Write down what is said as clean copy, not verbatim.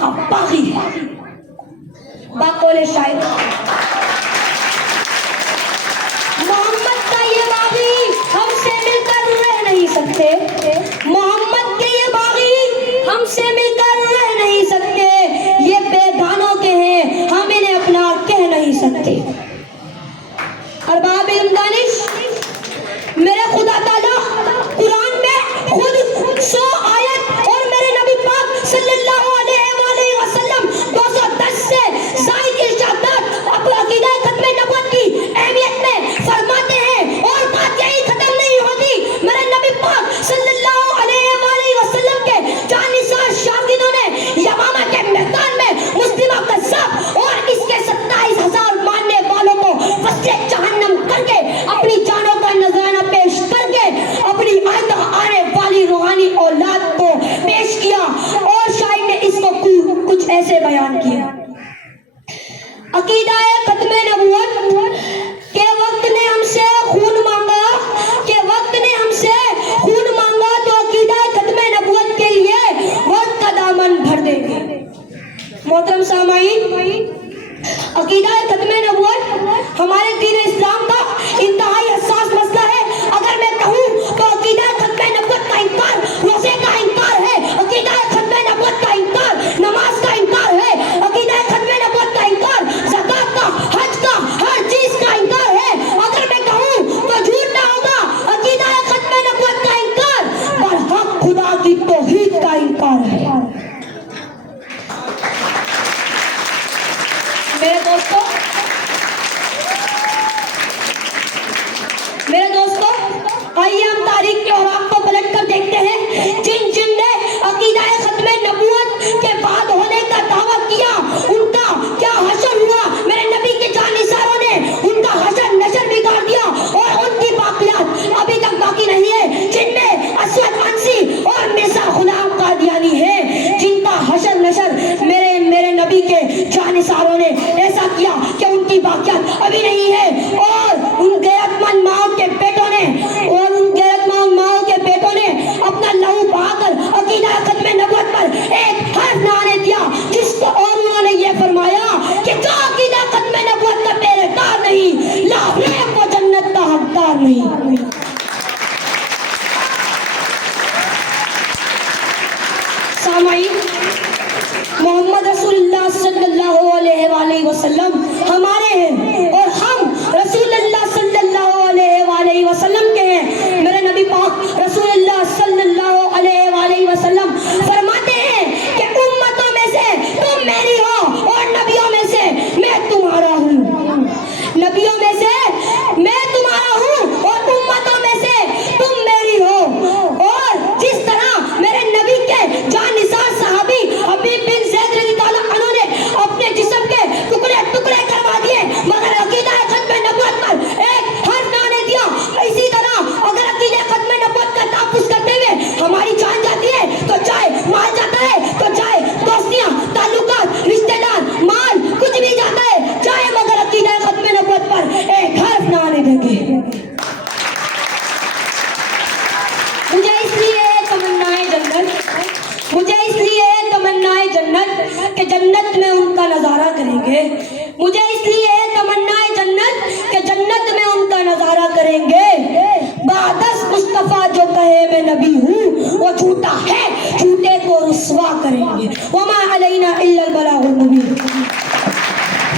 پاک کا باغی ہے۔ باقول شاعر محمد کا یہ باغی ہم سے مل کر رہ نہیں سکتے، محمد کے یہ باغی ہم سے مل کر رہ نہیں سکتے، یہ بے دانوں کے ہیں ہم انہیں اپنا کہہ نہیں سکتے۔ ارباب علم دانش، میرے خدا تعالیٰ قرآن میں خود 100 آیت اور میرے نبی پاک صلی اللہ علیہ وآلہ وسلم 210 سے زائد ارشادات اپنے عقیدہ ختم نبوت کی اہمیت میں فرماتے ہیں، اور بات یہی ختم نہیں ہوتی۔ میرے نبی پاک صلی اللہ علیہ وآلہ وسلم کے جانثار شاگردوں نے یمامہ کے میدان میں مسلمہ قذاب اور اس کے 27,000 ماننے والوں کو وسط جہنم کر کے اپنی جانوں کا نذرانہ پیش کر کے اپنی آئندہ آنے والی روحانی اولاد کو پیش کیا، اور شاعر نے اس کو کچھ ایسے بیان کیا۔ عقیدہ ختم نبوت کے وقت نے ہم سے خون مانگا، کہ وقت نے ہم سے خون مانگا تو عقیدہ ختم نبوت کے لیے وقت کا دامن بھر دیں گے۔ محترم سامعین، عقیدہ ختم نبوت ہمارے دین اسلام کا انتہائی حساس مسئلہ ہے۔ اگر میں کہوں تو عقیدہ ختم نبوت کا انکار روزے کا انکار ہے، عقیدہ ختم نبوت کا انکار نماز کا انکار ہے، عقیدہ ختم نبوت کا انکار زکات کا، حج کا، ہر چیز کا انکار ہے۔ اگر میں کہوں تو جھوٹ نہ ہوگا، عقیدہ ختم نبوت کا انکار برحق خدا کی توحید کا انکار ہے۔ میرے دوستو، آئیے ہم تاریخ کے اوراق کو پلٹ کر دیکھتے ہیں۔ جن جن نے عقیدہ ختم نبوت کے بعد ہونے کا دعویٰ کیا، ان کا کیا حشر ہوا؟ میرے نبی کے جانثاروں نے ان کا حشر نشر بگاڑ دیا، اور ان کی باقیات ابھی تک باقی نہیں ہے، جن میں اسود انسی اور مرزا غلام قادیانی ہے، جن کا حشر نشر میرے نبی کے جانثاروں نے ایسا کیا کہ ان کی باقیات ابھی نہیں ہے، اور ان غیرت مند ماؤں کے بیٹوں نے اپنا لہو بہا کر عقیدہ ختم نبوت پر ایک حرف نہ آنے دیا، جس کو اور انہوں نے یہ فرمایا کہ جو عقیدہ ختم نبوت کا پہرے دار نہیں، لا ریب وہ جنت کا حقدار نہیں۔ سامعین، محمد رسول اللہ صلی اللہ علیہ وآلہ وسلم ہمارے ہیں، اور ہم رسول اللہ صلی اللہ علیہ وآلہ وسلم کے ہیں۔ میرے نبی پاک رسول اللہ صلی اللہ علیہ وآلہ وسلم فرماتے ہیں کہ امتوں میں سے تم میری ہو، اور نبیوں میں سے میں تمہارا ہوں، نبیوں میں سے میں تمہارا ہوں، اور امتوں میں سے تم میری ہو۔ اور جس طرح میرے نبی کے جانثار صحابی حبیب بن زید رضی اللہ عنہ نے اپنے جسم کے ٹکڑے ٹکڑے کروا دیے مگر عقیدہ ختم نبوت پر ایک حرف نہ آنے دیا، اسی طرح اگر عقیدہ ختم نبوت کا تحفظ کرتے ہوئے ہماری جان جاتی ہے تو چاہے مال جاتا ہے، تو چاہے دوستیاں، تعلقات، رشتہ دار، مال کچھ بھی جاتا ہے، چاہے مگر عقیدہ ختم نبوت پر ایک حرف نہ آنے دیں گے۔ مجھے اس لیے تمنائے جنت، مجھے اس لیے تمنائے جنت کہ جنت میں ان کا نظارہ کریں گے، مجھے اس لیے تمنائے جنت کہ جنت میں ان کا نظارہ کریں گے۔ بعدس مصطفیٰ جو کہے میں نبی ہوں وہ جھوٹا ہے، جھوٹے کو رسوا کریں گے۔ وما علینا الا البلاغ المبین۔